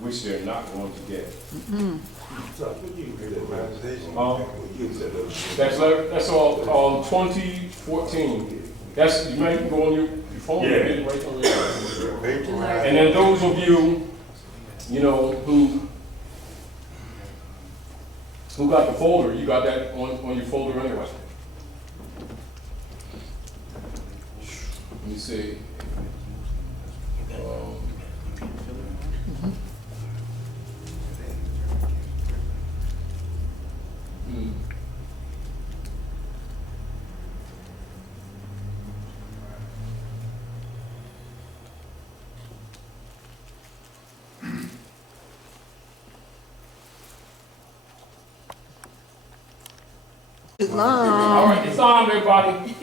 which they're not going to get. That's all 2014. That's, you might go on your phone and get it right on there. And then those of you, you know, who got the folder, you got that on your folder anyway. Let me see. All right, it's on, everybody.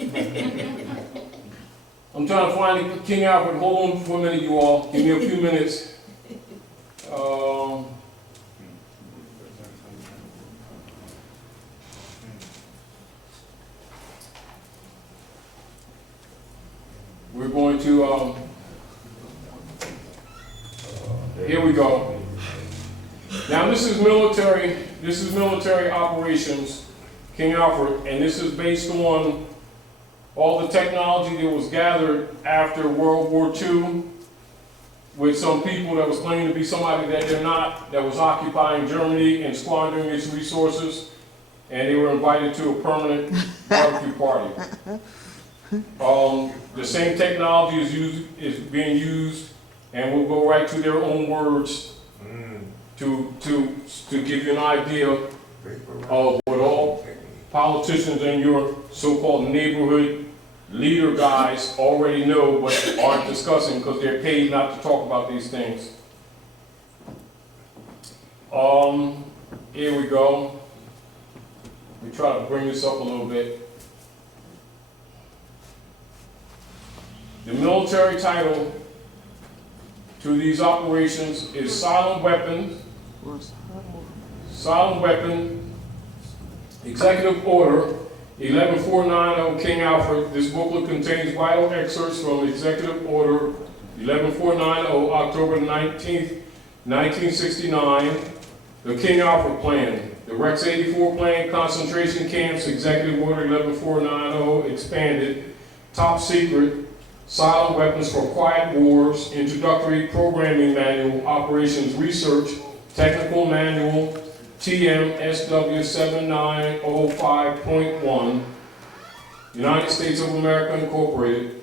I'm trying to find King Alfred. Hold on for a minute, you all. Give me a few minutes. We're going to, here we go. Now this is military operations, King Alfred, and this is based on all the technology that was gathered after World War II with some people that was claiming to be somebody that they're not, that was occupying Germany and squandering its resources, and they were invited to a permanent barbecue party. The same technology is being used, and we'll go right to their own words to give you an idea of what all politicians and your so-called neighborhood leader guys already know but aren't discussing because they're paid not to talk about these things. Here we go. We try to bring this up a little bit. The military title to these operations is Silent Weapon, Executive Order 11490 King Alfred. This booklet contains vital excerpts from Executive Order 11490, October 19th, 1969, the King Alfred Plan, the Rex 84 Plan, Concentration Camps, Executive Order 11490, expanded, Top Secret, Silent Weapons for Quiet Wars, Introductory Programming Manual, Operations Research, Technical Manual, TM-SW 7905.1, United States of America Incorporated.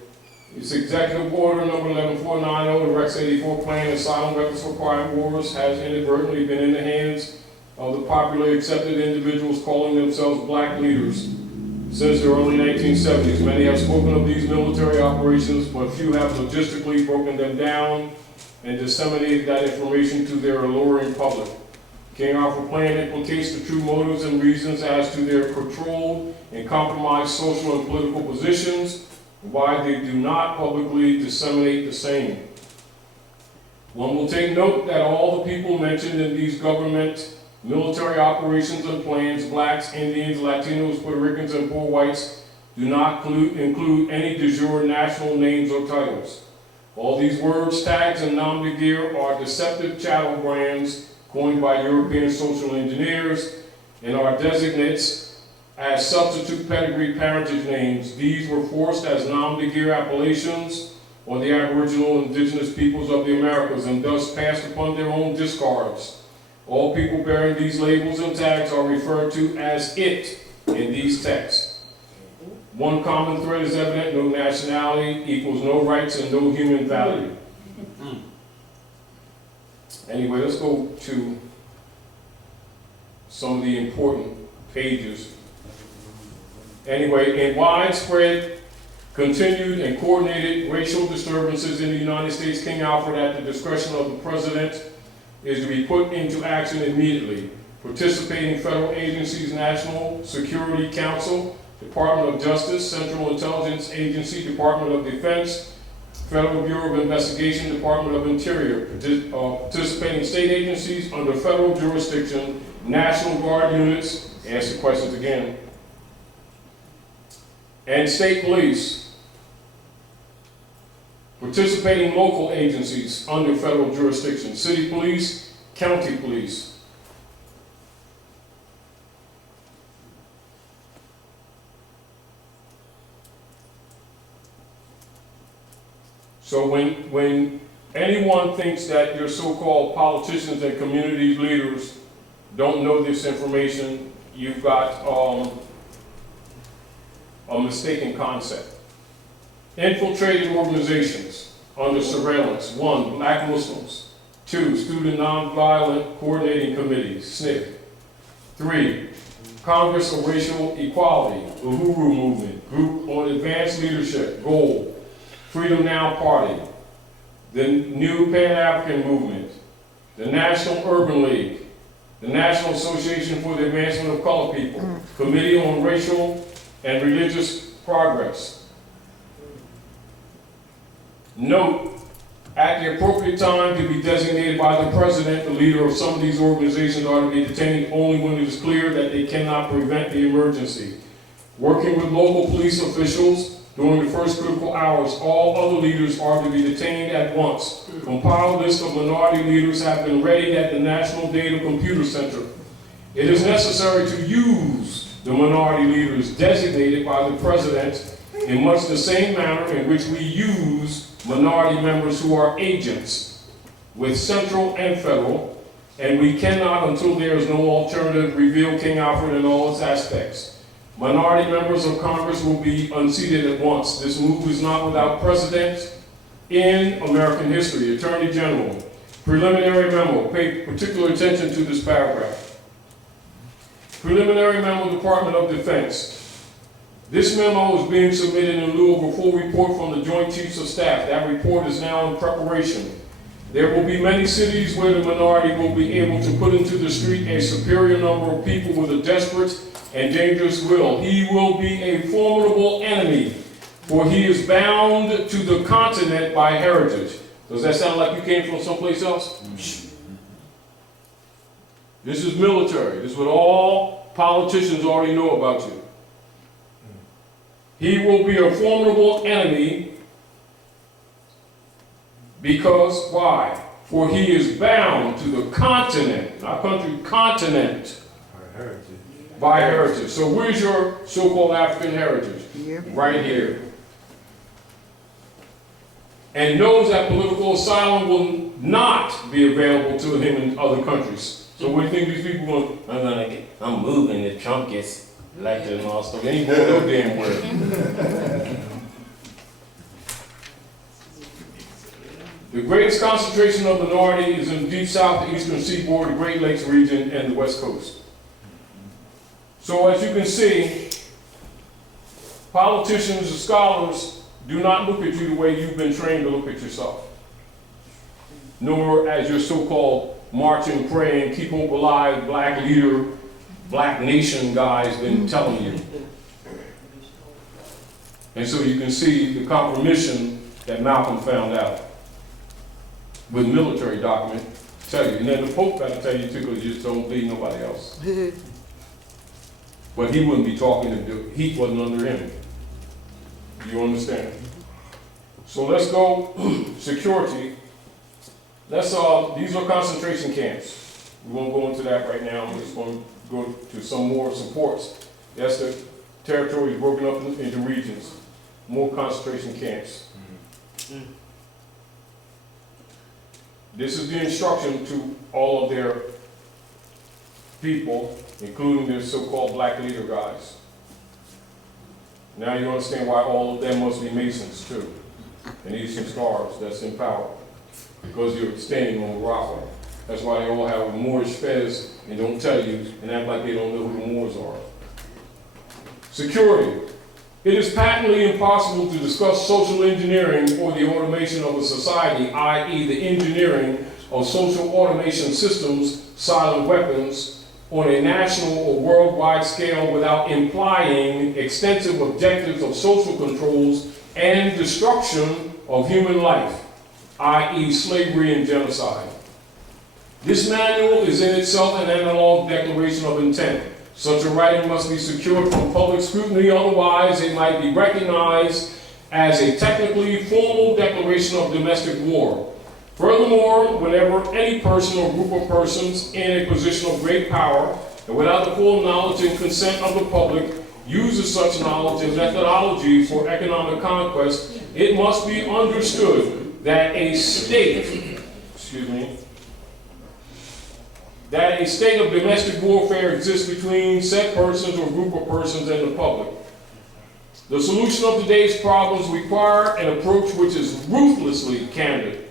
It's Executive Order number 11490, the Rex 84 Plan and Silent Weapons for Quiet Wars has inadvertently been in the hands of the popularly accepted individuals calling themselves black leaders since the early 1970s. Many have spoken of these military operations, but few have logistically broken them down and disseminated that information to their alluring public. King Alfred Plan implicates the true motives and reasons as to their controlled and compromised social and political positions, why they do not publicly disseminate the same. One will take note that all the people mentioned in these government military operations and plans, blacks, Indians, Latinos, Puerto Ricans, and poor whites, do not include any de jure national names or titles. All these words, tags, and nom de guerre are deceptive chattel brands coined by European social engineers and are designates as substitute pedigree parentage names. These were forced as nom de guerre appellations on the Aboriginal and indigenous peoples of the Americas and thus passed upon their own discards. All people bearing these labels and tags are referred to as it in these texts. One common thread is evident: no nationality equals no rights and no human value. Anyway, let's go to some of the important pages. Anyway, in widespread, continued, and coordinated racial disturbances in the United States, King Alfred, at the discretion of the President, is to be put into action immediately. Participating federal agencies: National Security Council, Department of Justice, Central Intelligence Agency, Department of Defense, Federal Bureau of Investigation, Department of Interior. Participating state agencies under federal jurisdiction, National Guard units, ask the questions again, and state police. Participating local agencies under federal jurisdiction, city police, county police. So when anyone thinks that your so-called politicians and community leaders don't know this information, you've got a mistaken concept. Infiltrated organizations under surveillance. 1, Black Muslims. 2, Student Nonviolent Coordinating Committees, SNCC. 3, Congress of Racial Equality, the Uhuru Movement, Group on Advanced Leadership, GOLD. Freedom Now Party, the New Pan-African Movement, the National Urban League, the National Association for the Advancement of Colored People, Committee on Racial and Religious Progress. Note, at the appropriate time to be designated by the President, the leader of some of these organizations are to be detained only when it is clear that they cannot prevent the emergency. Working with local police officials, during the first critical hours, all other leaders are to be detained at once. Compiled list of minority leaders have been readied at the National Data Computer Center. It is necessary to use the minority leaders designated by the President in much the same manner in which we use minority members who are agents with central and federal, and we cannot, until there is no alternative, reveal King Alfred in all its aspects. Minority members of Congress will be unseated at once. This move is not without precedent in American history. Attorney General, preliminary memo, pay particular attention to this paragraph. Preliminary memo, Department of Defense. This memo is being submitted in lieu of a full report from the Joint Chiefs of Staff. That report is now in preparation. There will be many cities where the minority will be able to put into the street a superior number of people with a desperate and dangerous will. He will be a formidable enemy, for he is bound to the continent by heritage. Does that sound like you came from someplace else? This is military. This is what all politicians already know about you. He will be a formidable enemy because, why? For he is bound to the continent, not country, continent. By heritage. So where's your so-called African heritage? Here. Right here. And knows that political asylum will not be available to him in other countries. So what do you think these people want? I'm moving, the trunk is like the lost. They ain't going no damn where. The greatest concentration of minority is in the deep south, the eastern seaboard, the Great Lakes region, and the west coast. So as you can see, politicians and scholars do not look at you the way you've been trained to look at yourself. Nor as your so-called marching, praying, keep hope alive, black leader, black nation guys been telling you. And so you can see the compromission that Malcolm found out with military document tell you. And then the Pope got to tell you too, because you just don't believe nobody else. But he wouldn't be talking if the heat wasn't under him. You understand? So let's go security. These are concentration camps. We won't go into that right now. I'm just going to go to some more supports. That's the territories broken up into regions. More concentration camps. This is the instruction to all of their people, including their so-called black leader guys. Now you understand why all of them must be Masons too. And need some scars that's in power. Because you're standing on the rock. That's why they all have a Moorish fez and don't tell you and act like they don't know who the Moors are. Security. It is patently impossible to discuss social engineering or the automation of a society, i.e. the engineering of social automation systems, silent weapons, on a national or worldwide scale without implying extensive objectives of social controls and destruction of human life, i.e. slavery and genocide. This manual is in itself an analog declaration of intent. Such a writing must be secured from public scrutiny, otherwise it might be recognized as a technically formal declaration of domestic war. Furthermore, whenever any person or group of persons in a position of great power and without the full knowledge and consent of the public uses such knowledge and methodology for economic conquest, it must be understood that a state, that a state of domestic warfare exists between said persons or group of persons and the public. The solution of today's problems require an approach which is ruthlessly candid,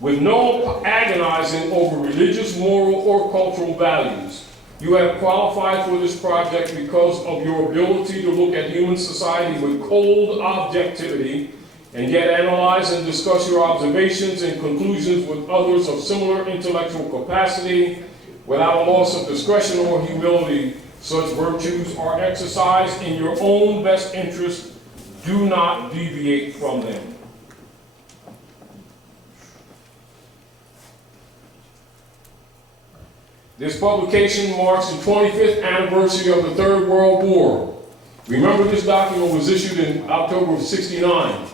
with no agonizing over religious, moral, or cultural values. You have qualified for this project because of your ability to look at human society with cold objectivity and yet analyze and discuss your observations and conclusions with others of similar intellectual capacity without a loss of discretion or humility. Such virtues are exercised in your own best interest. Do not deviate from them. This publication marks the 25th anniversary of the Third World War. Remember, this document was issued in October of '69,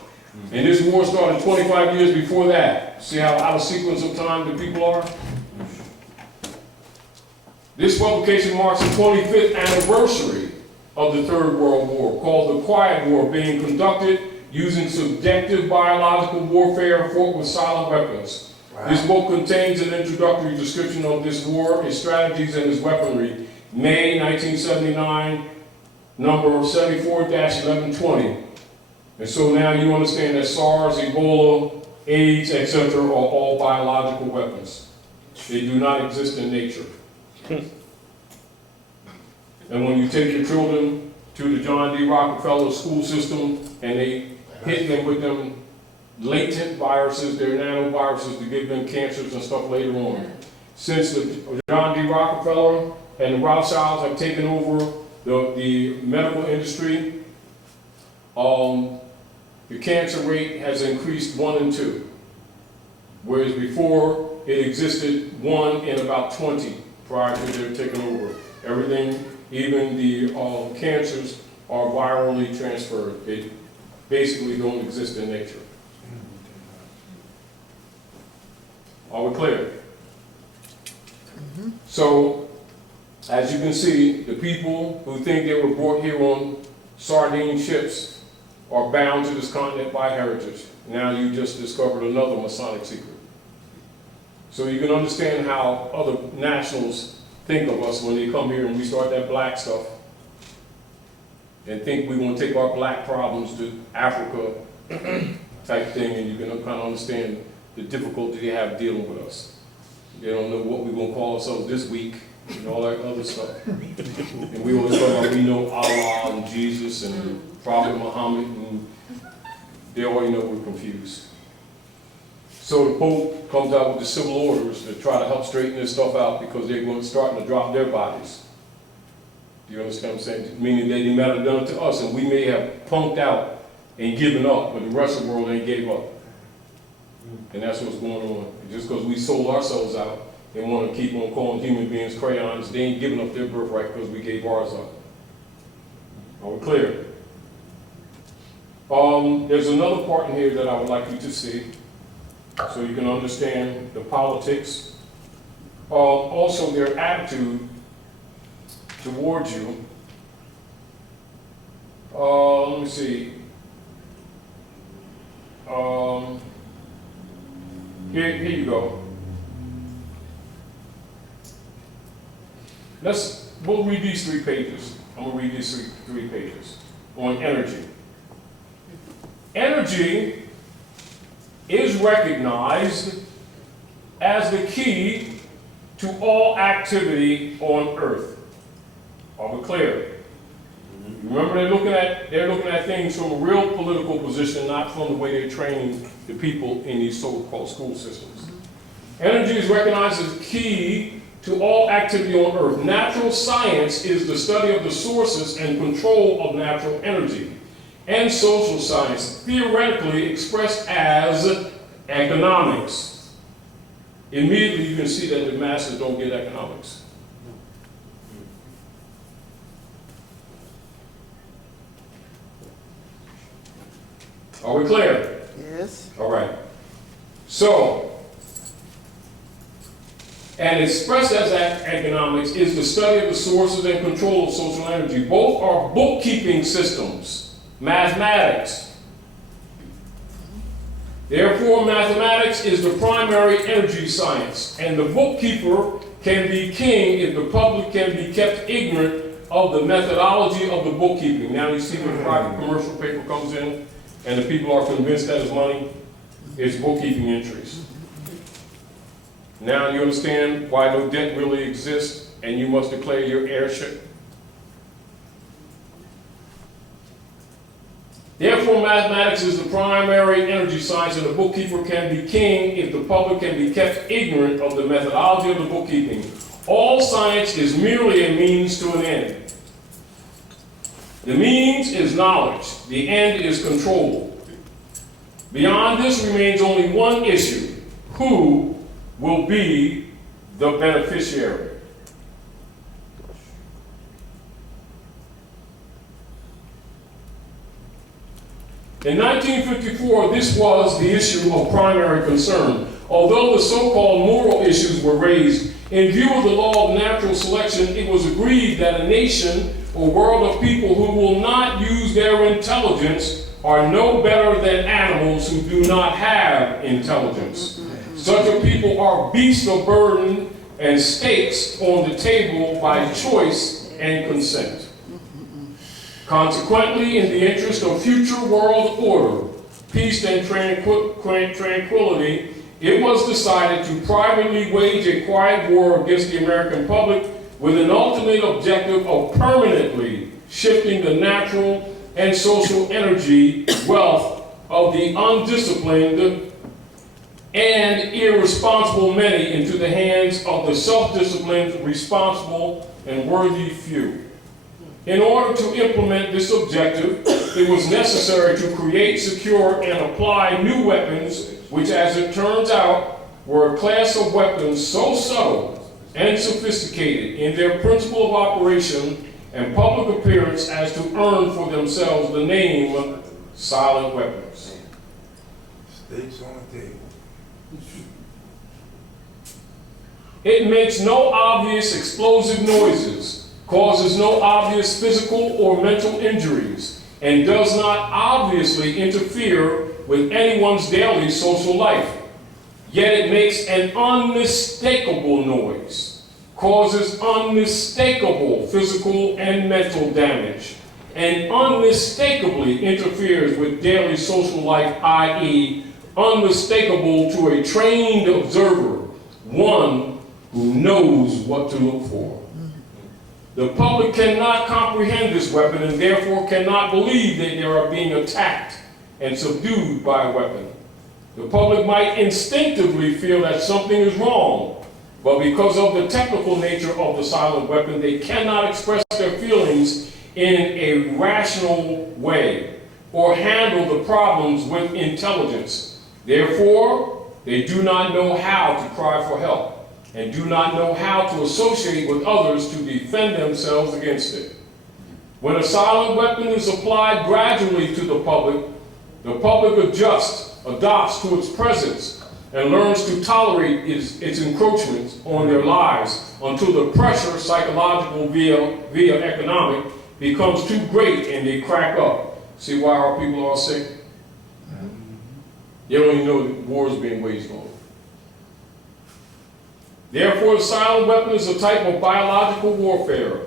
and this war started 25 years before that. See how out of sequence of time the people are? This publication marks the 25th anniversary of the Third World War, called the Quiet War, being conducted using subjective biological warfare fought with silent weapons. Wow. This book contains an introductory description of this war, its strategies, and its weaponry. May 1979, number 74-1120. And so now you understand that SARS, Ebola, AIDS, etc. are all biological weapons. They do not exist in nature. And when you take your children to the John D. Rockefeller school system and they hit them with them latent viruses, they're nanoviruses to give them cancers and stuff later on. Since the John D. Rockefeller and the Rothschilds have taken over the medical industry, the cancer rate has increased 1 in 2. Whereas before, it existed 1 in about 20 prior to their taking over. Everything, even the cancers, are virally transferred. They basically don't exist in nature. Are we clear? Mm-hmm. So, as you can see, the people who think they were brought here on sardine ships are bound to this continent by heritage. Now you just discovered another Masonic secret. So you can understand how other nationals think of us when they come here and we start that black stuff and think we want to take our black problems to Africa type thing, and you can kind of understand the difficulty they have dealing with us. They don't know what we're going to call ourselves this week and all that other stuff. And we always talk about we know Allah and Jesus and Prophet Muhammad, and they already know we're confused. So the Pope comes out with the civil orders to try to help straighten this stuff out because they're going to start to drop their bodies. Do you understand what I'm saying? Meaning they might have done it to us, and we may have punked out and given up, but the rest of the world ain't gave up. And that's what's going on. Just because we sold ourselves out and want to keep on calling human beings crayons, they ain't giving up their birthright because we gave ours up. Are we clear? There's another part in here that I would like you to see so you can understand the politics. Also their attitude towards you. Let me see. Here you go. We'll read these 3 pages. I'm going to read these three pages on energy. Energy is recognized as the key to all activity on Earth. Are we clear? Remember, they're looking at things from a real political position, not from the way they're training the people in these so-called school systems. Energy is recognized as key to all activity on Earth. Natural science is the study of the sources and control of natural energy. And social science, theoretically expressed as economics. Immediately you can see that the masses don't get economics. Are we clear? Yes. All right. So, and expressed as economics is the study of the sources and control of social energy. Both are bookkeeping systems, mathematics. Therefore, mathematics is the primary energy science, and the bookkeeper can be king if the public can be kept ignorant of the methodology of the bookkeeping. Now you see when private commercial paper comes in, and the people are convinced that it's money, it's bookkeeping entries. Now you understand why no debt really exists, and you must declare your heirship. Therefore, mathematics is the primary energy science, and the bookkeeper can be king if the public can be kept ignorant of the methodology of the bookkeeping. All science is merely a means to an end. The means is knowledge. The end is control. Beyond this remains only one issue. Who will be the beneficiary? In 1954, this was the issue of primary concern. Although the so-called moral issues were raised, in view of the law of natural selection, it was agreed that a nation or world of people who will not use their intelligence are no better than animals who do not have intelligence. Such a people are beasts of burden and stakes on the table by choice and consent. Consequently, in the interest of future world order, peace and tranquility, it was decided to privately wage a quiet war against the American public with an ultimate objective of permanently shifting the natural and social energy wealth of the undisciplined and irresponsible many into the hands of the self-disciplined, responsible, and worthy few. In order to implement this objective, it was necessary to create, secure, and apply new weapons, which, as it turns out, were a class of weapons so subtle and sophisticated in their principle of operation and public appearance as to earn for themselves the name silent weapons. Stakes on the table. It makes no obvious explosive noises, causes no obvious physical or mental injuries, and does not obviously interfere with anyone's daily social life. Yet it makes an unmistakable noise, causes unmistakable physical and mental damage, and unmistakably interferes with daily social life, i.e., unmistakable to a trained observer, one who knows what to look for. The public cannot comprehend this weapon and therefore cannot believe that they are being attacked and subdued by a weapon. The public might instinctively feel that something is wrong, but because of the technical nature of the silent weapon, they cannot express their feelings in a rational way or handle the problems with intelligence. Therefore, they do not know how to cry for help and do not know how to associate with others to defend themselves against it. When a silent weapon is applied gradually to the public adopts to its presence, and learns to tolerate its encroachments on their lives until the pressure, psychological via economic, becomes too great and they crack up. See why our people are sick? They don't even know that war is being waged on them. Therefore, the silent weapon is a type of biological warfare.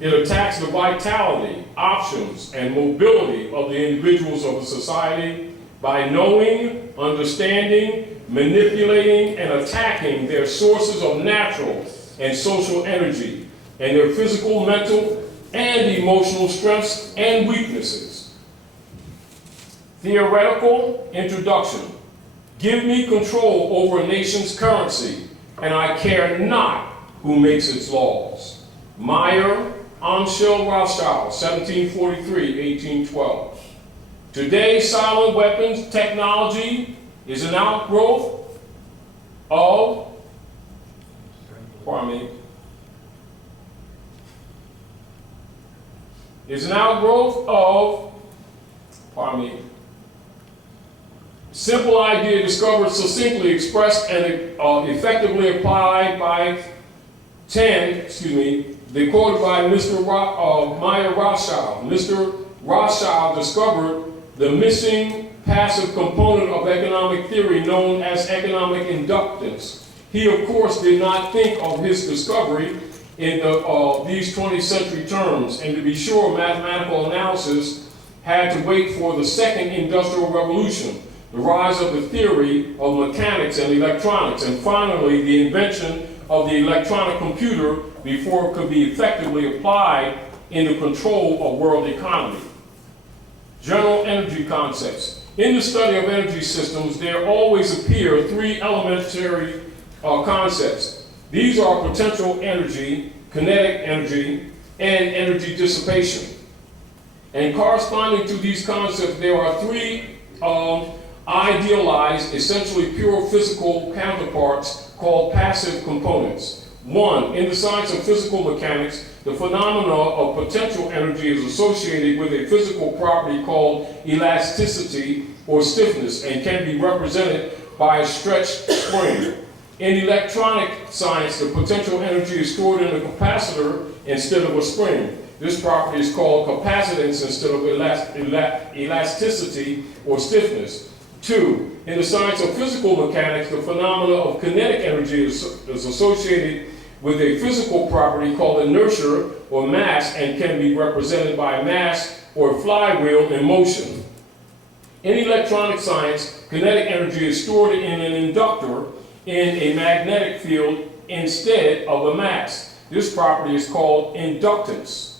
It attacks the vitality, options, and mobility of the individuals of a society by knowing, understanding, manipulating, and attacking their sources of natural and social energy and their physical, mental, and emotional strengths and weaknesses. Theoretical introduction. Give me control over a nation's currency, and I care not who makes its laws. Meyer, Amschel, Rothschild, 1743-1812. Today, silent weapons technology is an outgrowth of, Simple idea discovered, succinctly expressed, and effectively applied by they quoted by Mr. Meyer Rothschild. Mr. Rothschild discovered the missing passive component of economic theory known as economic inductance. He, of course, did not think of his discovery in these 20th century terms, and to be sure, mathematical analysis had to wait for the second industrial revolution, the rise of the theory of mechanics and electronics, and finally the invention of the electronic computer before it could be effectively applied in the control of world economy. General energy concepts. In the study of energy systems, there always appear three elementary concepts. These are potential energy, kinetic energy, and energy dissipation. And corresponding to these concepts, there are three idealized, essentially pure physical counterparts called passive components. One, in the science of physical mechanics, the phenomena of potential energy is associated with a physical property called elasticity or stiffness and can be represented by a stretched spring. In electronic science, the potential energy is stored in a capacitor instead of a spring. This property is called capacitance instead of elasticity or stiffness. Two, in the science of physical mechanics, the phenomena of kinetic energy is associated with a physical property called inertia or mass and can be represented by mass or flywheel in motion. In electronic science, kinetic energy is stored in an inductor in a magnetic field instead of a mass. This property is called inductance.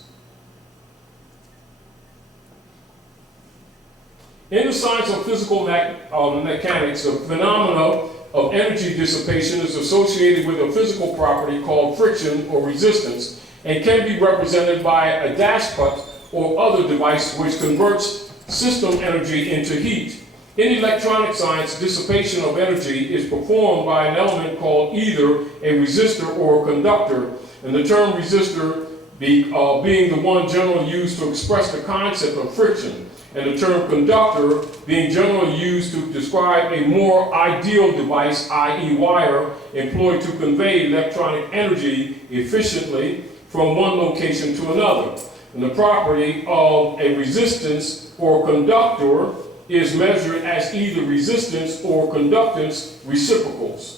In the science of physical mechanics, the phenomena of energy dissipation is associated with a physical property called friction or resistance and can be represented by a dashpot or other device which converts system energy into heat. In electronic science, dissipation of energy is performed by an element called either a resistor or a conductor, and the term resistor being the one generally used to express the concept of friction, and the term conductor being generally used to describe a more ideal device, i.e. wire, employed to convey electronic energy efficiently from one location to another. And the property of a resistance or conductor is measured as either resistance or conductance reciprocals.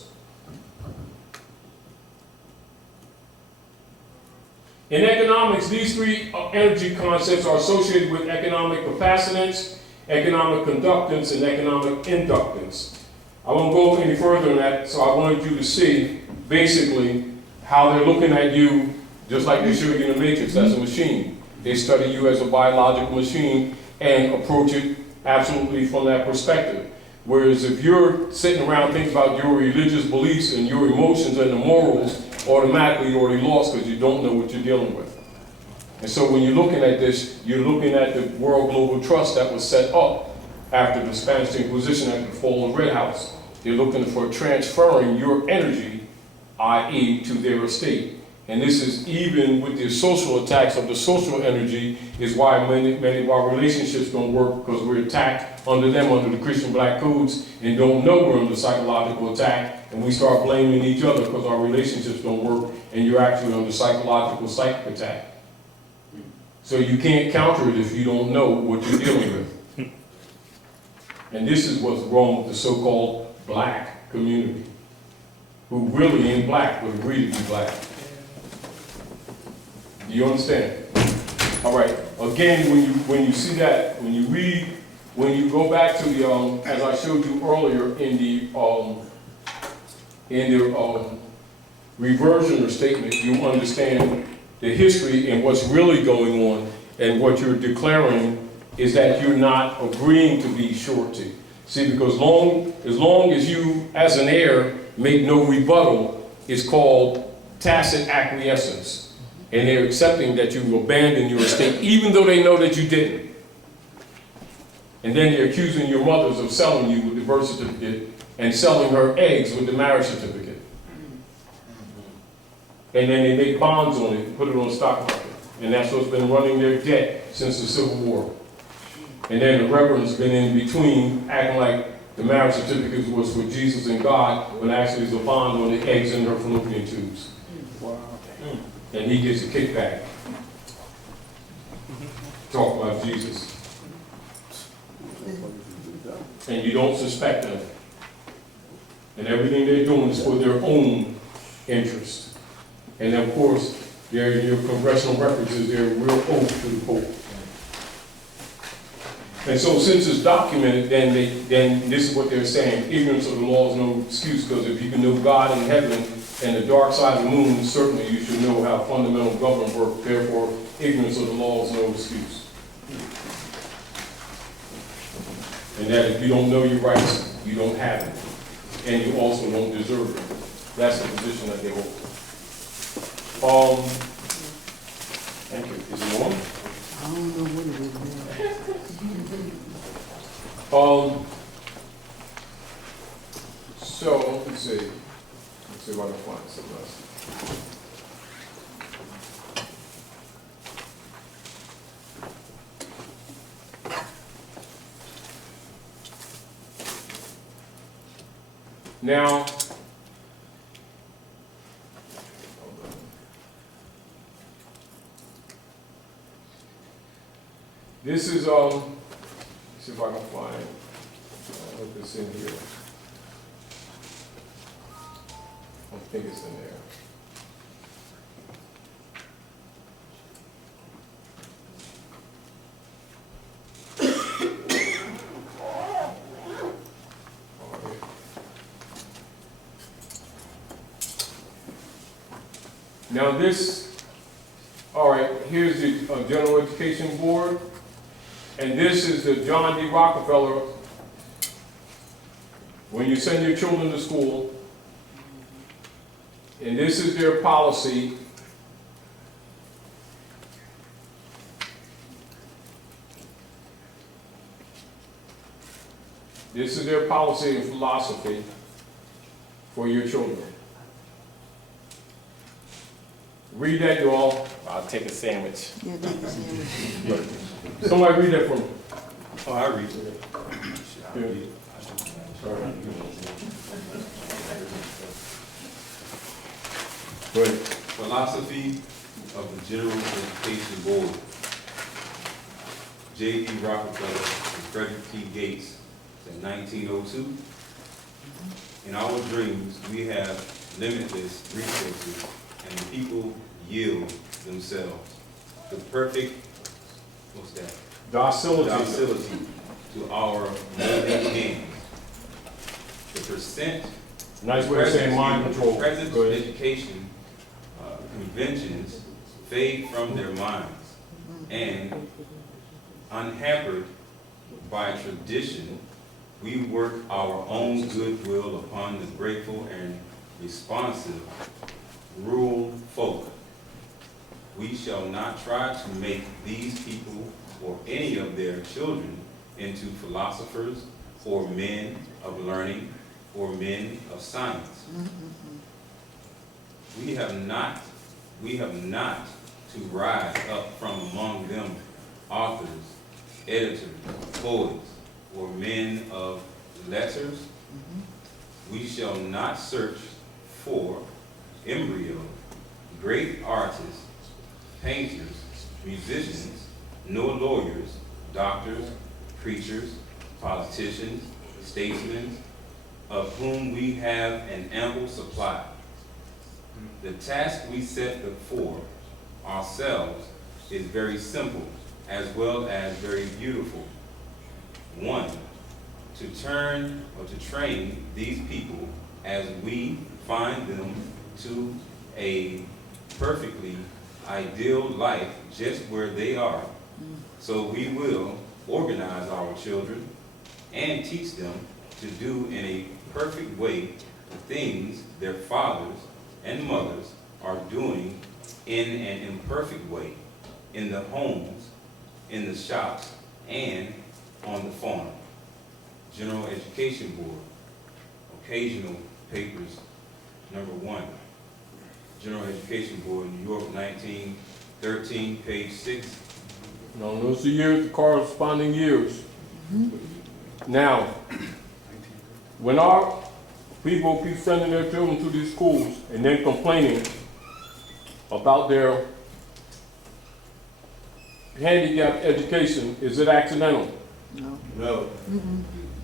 In economics, these three energy concepts are associated with economic capacitance, economic conductance, and economic inductance. I won't go any further than that, so I wanted you to see basically how they're looking at you just like they showed you in the Matrix as a machine. They study you as a biological machine and approach it absolutely from that perspective. Whereas if you're sitting around thinking about your religious beliefs and your emotions and the morals, automatically you're already lost because you don't know what you're dealing with. And so when you're looking at this, you're looking at the World Global Trust that was set up after the Spanish Inquisition at the fall of Red House. They're looking for transferring your energy, i.e. to their estate. And this is even with the social attacks of the social energy is why many of our relationships don't work, because we're attacked under them, under the Christian black codes, and don't know we're under psychological attack, and we start blaming each other because our relationships don't work, and you're actually under psychological psychic attack. So you can't counter it if you don't know what you're dealing with. And this is what's wrong with the so-called black community, who really ain't black, but agree to be black. Do you understand? All right. Again, when you see that, when you read, when you go back to the as I showed you earlier in the reversioner statement, you understand the history and what's really going on, and what you're declaring is that you're not agreeing to be surety. See, because as long as you, as an heir, make no rebuttal, it's called tacit acquiescence. And they're accepting that you abandoned your estate, even though they know that you didn't. And then they're accusing your mothers of selling you with the birth certificate and selling her eggs with the marriage certificate. And then they make bonds on it and put it on the stock market. And that's what's been running their debt since the Civil War. And then the Reverend's been in between acting like The marriage certificate was for Jesus and God, when actually it's a bond on the eggs in her fallopian tubes. Wow. And he gets a kickback. Talk about Jesus. And you don't suspect them. And everything they're doing is for their own interest. And of course, your congressional records is their real oath to the Pope. And so since it's documented, then this is what they're saying: ignorance of the law is no excuse, because if you can know God in heaven and the dark side of the moon, certainly you should know how fundamental government works. Therefore, ignorance of the law is no excuse. And that if you don't know your rights, you don't have it. And you also don't deserve it. That's the position that they hold. Thank you. Is it on? I don't know what it is now. So let's see. Let's see if I can find something else. Now, hold on. This is let's see if I can find what this in here. I think it's in there. Now this, all right, here's the General Education Board, and this is the John D. Rockefeller. When you send your children to school, and this is their policy. This is their policy and philosophy for your children. Read that, you all. I'll take a sandwich. Yeah, take the sandwich. Somebody read that for me. Oh, I read it. Yeah. Sorry. Go ahead. Philosophy of the General Education Board. J.D. Rockefeller and Frederick P. Gates in 1902. In our dreams, we have limitless resources, and the people yield themselves. The perfect, what's that? Docility to our molding hands. The percent. Nice way of saying mind control. Present Go ahead. education conventions fade from their minds, and unhampered by tradition, we work our own goodwill upon the grateful and responsive rural folk. We shall not try to make these people or any of their children into philosophers or men of learning or men of science. We have not to rise up from among them authors, editors, poets, or men of letters. We shall not search for embryo, great artists, painters, musicians, nor lawyers, doctors, preachers, politicians, statesmen, of whom we have an ample supply. The task we set before ourselves is very simple as well as very beautiful. One, to train these people as we find them to a perfectly ideal life just where they are. So we will organize our children and teach them to do in a perfect way the things their fathers and mothers are doing in an imperfect way, in the homes, in the shops, and on the farm. General Education Board, occasional papers, number 1. General Education Board, New York, 1913, page 6. No, those are years, the corresponding years. Now, when our people keep sending their children to these schools and then complaining about their handicap education, is it accidental? No. No.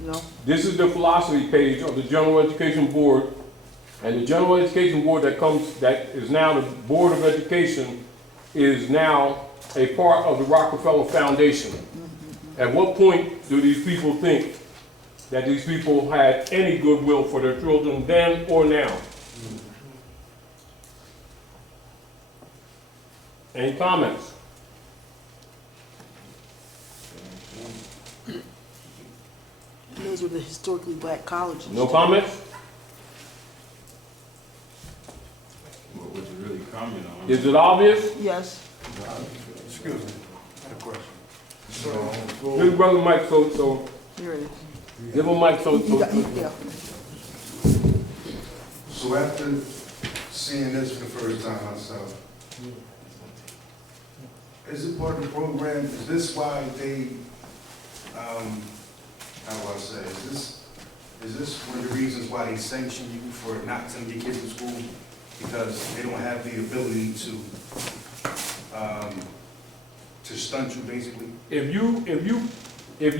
No. This is the philosophy page of the General Education Board, and the General Education Board that is now the Board of Education is now a part of the Rockefeller Foundation. At what point do these people think that these people had any goodwill for their children then or now? Any comments? Those were the historically black colleges. No comments? What would you really comment on? Is it obvious? Yes. Excuse me, I had a question. Give brother Mike so Here it is. give him Mike so. Yeah. So after seeing this for the first time myself, is it part of the program, is this why they, how do I say, is this one of the reasons why they sanction you for not sending your kids to school? Because they don't have the ability to stunt you basically? If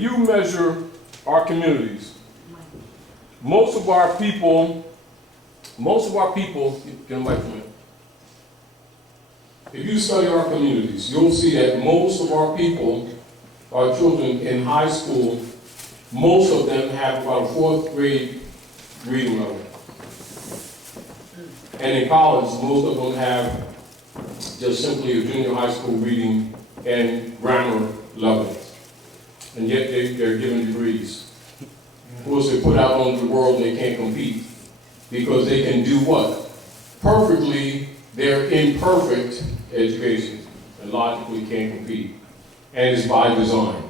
you measure our communities, most of our people, get a mic from it. If you study our communities, you'll see that most of our people, our children in high school, most of them have about a 4th grade reading level. And in college, most of them have just simply a junior high school reading and grammar level. And yet they're given degrees. Of course, they're put out onto the world and they can't compete because they can do what? Perfectly their imperfect education and logically can't compete. And it's by design.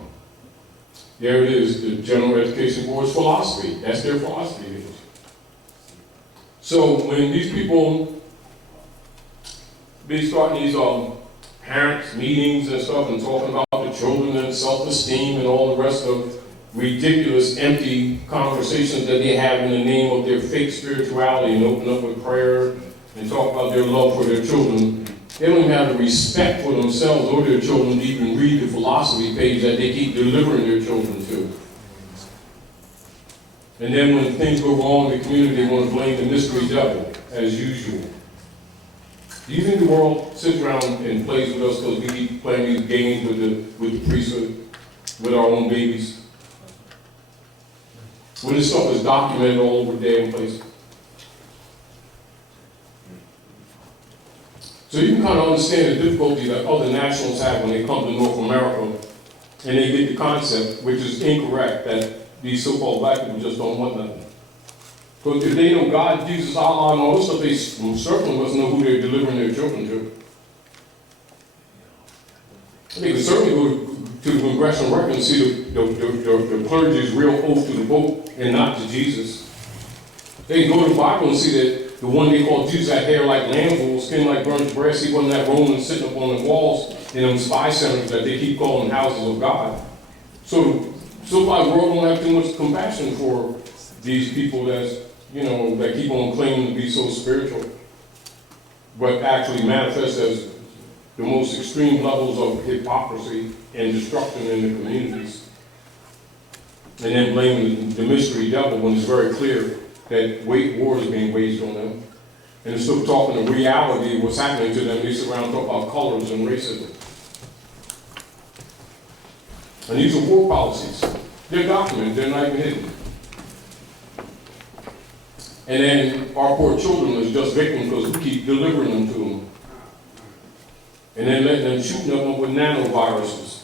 There it is, the General Education Board's philosophy. That's their philosophy. So when these people be starting these parents' meetings and stuff and talking about the children and self-esteem and all the rest of ridiculous, empty conversations that they have in the name of their fake spirituality and open up with prayer and talk about their love for their children, they don't even have the respect for themselves or their children to even read the philosophy page that they keep delivering their children to. And then when things go wrong in the community, they want to blame the mystery devil, as usual. Do you think the world sits around and plays with us because we keep playing these games with the priesthood, with our own babies? When this stuff is documented all over the damn place. So you can kind of understand the difficulty that other nationals have when they come to North America and they get the concept, which is incorrect, that these so-called black people just don't want nothing. Because if they know God, Jesus, Allah, and all this stuff, they certainly must know who they're delivering their children to. They can certainly go to the congressional record and see the clergy's real oath to the Pope and not to Jesus. They can go to the Bible and see that the one they called Jesus had hair like lamb's wool, skin like burnished brass. He wasn't that Roman sitting up on the walls in them spy centers that they keep calling houses of God. So far the world don't have too much compassion for these people that keep on claiming to be so spiritual, but actually manifest as the most extreme levels of hypocrisy and destruction in the communities. And then blaming the mystery devil when it's very clear that war is being waged on them. And instead of talking the reality of what's happening to them, they sit around and talk about colors and racism. And these are war policies. They're documented, they're not even hidden. And then our poor children is just victims because we keep delivering them to them. And then letting them shooting them up with nanoviruses.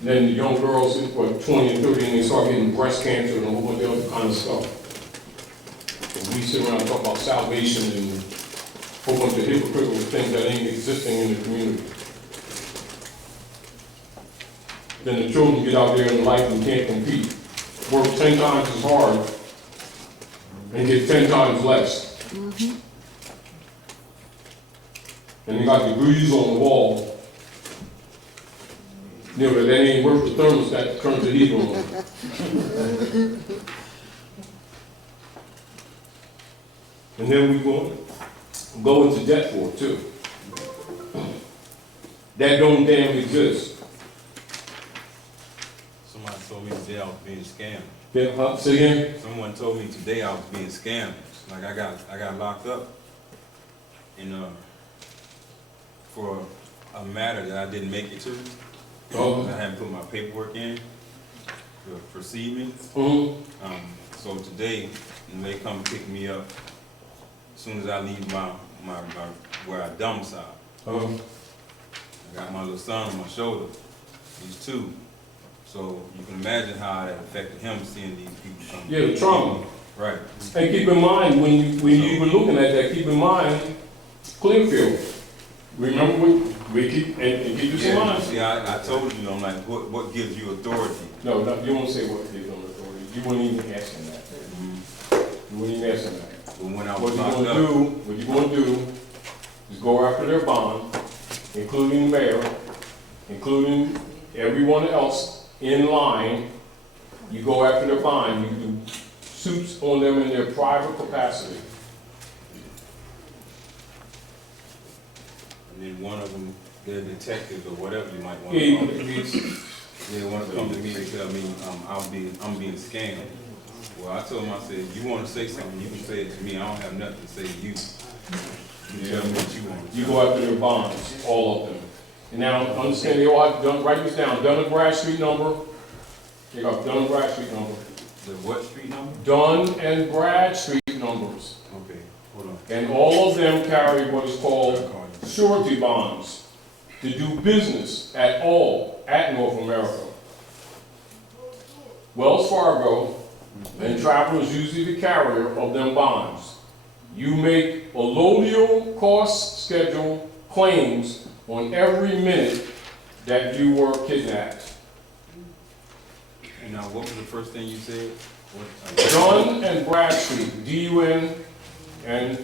And then the young girls, 20 and 30, and they start getting breast cancer and a whole bunch of other kind of stuff. And we sit around and talk about salvation and a whole bunch of hypocritical things that ain't existing in the community. Then the children get out there in life and can't compete. Work 10 times as hard and get 10 times less. Mm-hmm. And they got degrees on the wall. That ain't worth the thermostat to turn the heat on. And then we go into debt for it too. That don't damn exist. Somebody told me today I was being scammed. Yeah, huh? Say again? Someone told me today I was being scammed. Like I got locked up for a matter that I didn't make it to. Oh. I hadn't put my paperwork in for seamen. Mm-hmm. So today, when they come pick me up, as soon as I leave my where I domicile, I got my little son on my shoulder. He's 2. So you can imagine how that affected him seeing these people come. Yeah, the trauma. Right. And keep in mind, when you were looking at that, keep in mind, Clearfield. Remember, we keep, and keep this in mind. See, I told you, I'm like, what gives you authority? No, you won't say what gives them authority. You wouldn't even ask him that. You wouldn't even ask him that. But when I What was you're locked gonna up, do, what you're gonna do is go after their bond, including the mayor, including everyone else in line. You go after their bond, you do suits on them in their private capacity. and then one of them, they're detectives or whatever you might want Yeah, to call it. They want to come to me and tell me I'm being scammed. Well, I told them, I said, you want to say something, you can say it to me. I don't have nothing to say to you. You tell me what you want. You go after their bonds, all of them. And now, understand, they all have done, write this down, Dun and Bradstreet number. They got Dun and Bradstreet number. The what street number? Dun and Bradstreet numbers. Okay, hold on. And all of them carry what is called surety bonds to do business at all at North America. Wells Fargo and Travelers usually the carrier of them bonds. You make allodial cost schedule claims on every minute that you were kidnapped. And now, what was the first thing you said? Dun and Bradstreet, D-U-N and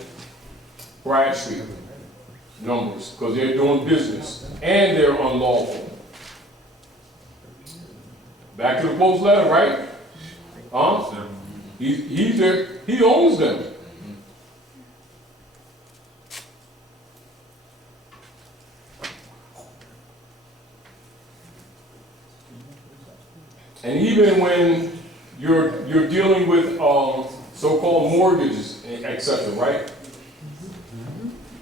Bradstreet numbers, because they're doing business and they're unlawful. Back to the post letter, right? Huh? He's there, he owns them. And even when you're dealing with so-called mortgages, etc., right?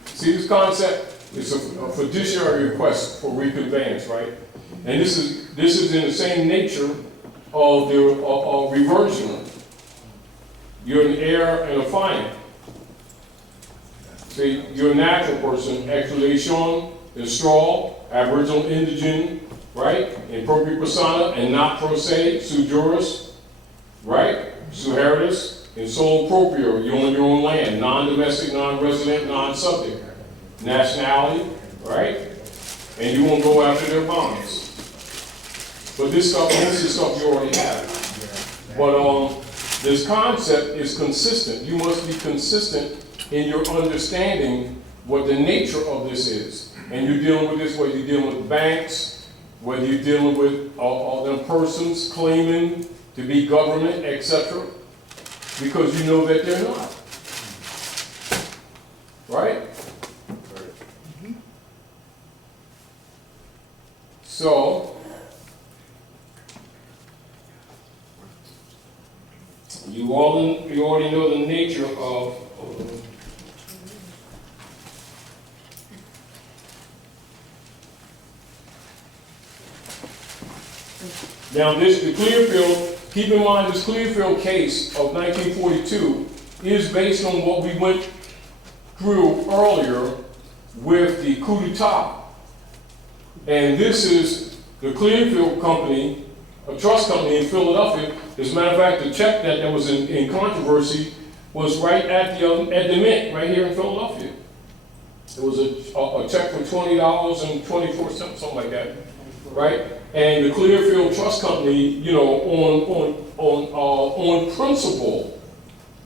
See this concept? It's a fiduciary request for reconveyance, right? And this is in the same nature of the reversion. You're an heir and a fiant. See, you're a natural person, exhalation, is straw, aboriginal, indigene, right? In propria persona and not pro se, su juris, right? Su heritus, in solo proprio, you own your own land, non-domestic, non-resident, non-subject. Nationality, right? And you won't go after their bonds. But this stuff, most of the stuff you already have. But this concept is consistent. You must be consistent in your understanding what the nature of this is. And you're dealing with this, whether you're dealing with banks, whether you're dealing with all them persons claiming to be government, etc., because you know that they're not. Right? So, you already know the nature of now the Clearfield, keep in mind this Clearfield case of 1942 is based on what we went through earlier with the coup d'etat. And this is the Clearfield company, a trust company in Philadelphia. As a matter of fact, the check that was in controversy was right at the Mint, right here in Philadelphia. It was a check for $20.24, something like that, right? And the Clearfield Trust Company, you know, on principle,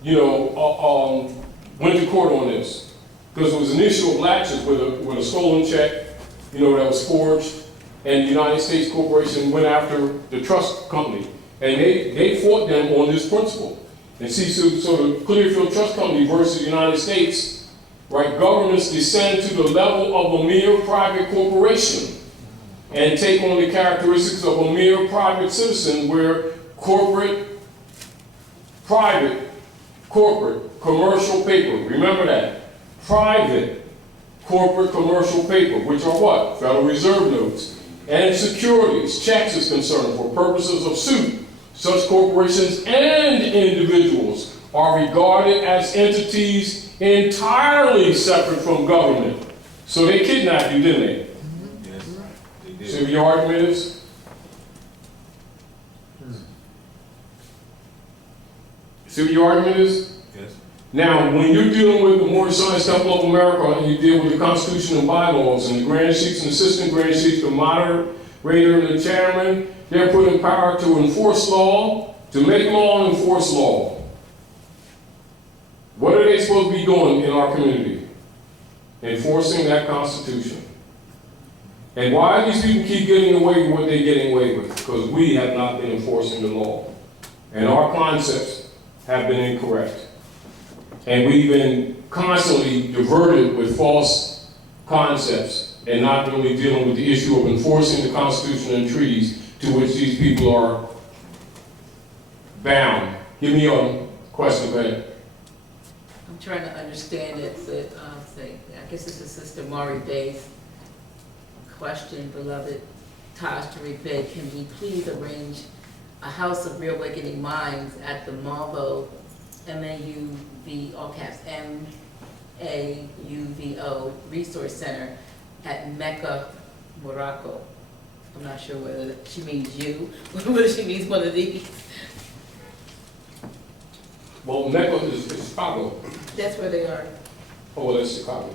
you know, went to court on this because it was an issue of latches with a stolen check, you know, that was forged, and the United States Corporation went after the trust company, and they fought them on this principle. And see, so the Clearfield Trust Company versus the United States, right, governments descend to the level of a mere private corporation and take on the characteristics of a mere private citizen, where private, corporate, commercial paper, remember that, private, corporate, commercial paper, which are what? Federal Reserve notes, and securities, checks is concerned for purposes of suit. Such corporations and individuals are regarded as entities entirely separate from government. So they kidnapped you, didn't they? Yes, they did. See what your argument is? See what your argument is? Yes. Now, when you're dealing with the Moorish Science Temple of America and you deal with the Constitution and bylaws and the Grand Sheiks and Assistant Grand Sheiks, the moderator and the chairman, they're put in power to enforce law, to make law and enforce law. What are they supposed to be doing in our community? Enforcing that Constitution. And why do these people keep getting away with what they're getting away with? Because we have not been enforcing the law. And our concepts have been incorrect. And we've been constantly diverted with false concepts and not really dealing with the issue of enforcing the Constitution and treaties to which these people are bound. Give me a question, Ben. I'm trying to understand it, but I guess this is Sister Maury Bey's question, beloved Taj Tarik Bey. Can we please arrange a House of Reawakening Minds at the Mauvo, M-A-U-V, all caps, M-A-U-V-O Resource Center at Mecca, Morocco? I'm not sure whether she means you, or whether she means one of these. Well, Mecca is Chicago. That's where they are. Oh, well, that's Chicago.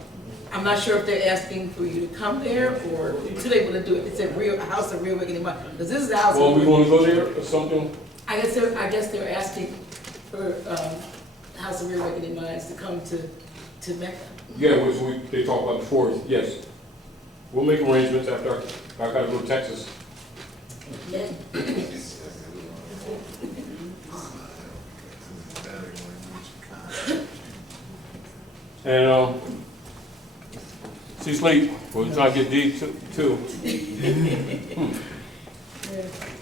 I'm not sure if they're asking for you to come there, or do they want to do it? It's a House of Reawakening Mind, because this is the House. Well, we want to go there or something? I guess they're asking for House of Reawakening Minds to come to Mecca. Yeah, which they talked about before, yes. We'll make arrangements after I gotta go to Texas. Yeah. And she's late. We're trying to get deep too.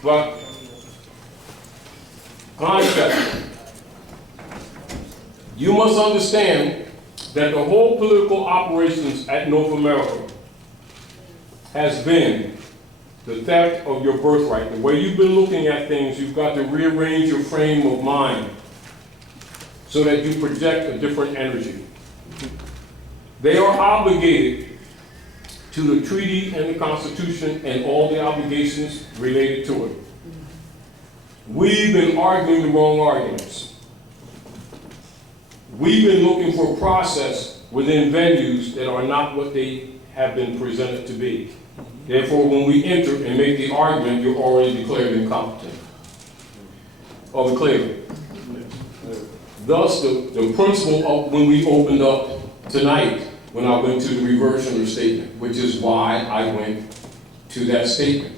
But concept. You must understand that the whole political operations at North America has been the theft of your birthright. The way you've been looking at things, you've got to rearrange your frame of mind so that you project a different energy. They are obligated to the treaty and the Constitution and all the obligations related to it. We've been arguing the wrong arguments. We've been looking for a process within venues that are not what they have been presented to be. Therefore, when we enter and make the argument, you're already declared incompetent. Or declared. Thus, the principle of when we opened up tonight, when I went to the reversion statement, which is why I went to that statement.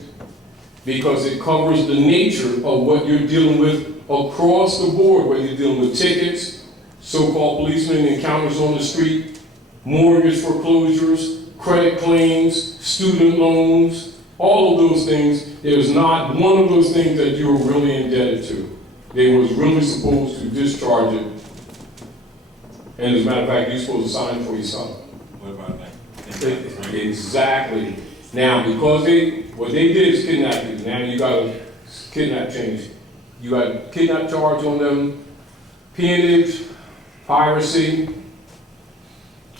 Because it covers the nature of what you're dealing with across the board, whether you're dealing with tickets, so-called policemen encounters on the street, mortgage foreclosures, credit claims, student loans, all of those things. There's not one of those things that you're really indebted to. They was really supposed to discharge it. And as a matter of fact, you're supposed to sign for yourself. What about that? Exactly. Now, because what they did is kidnap you. Now you got a kidnap change. You got a kidnap charge on them, peonage, piracy,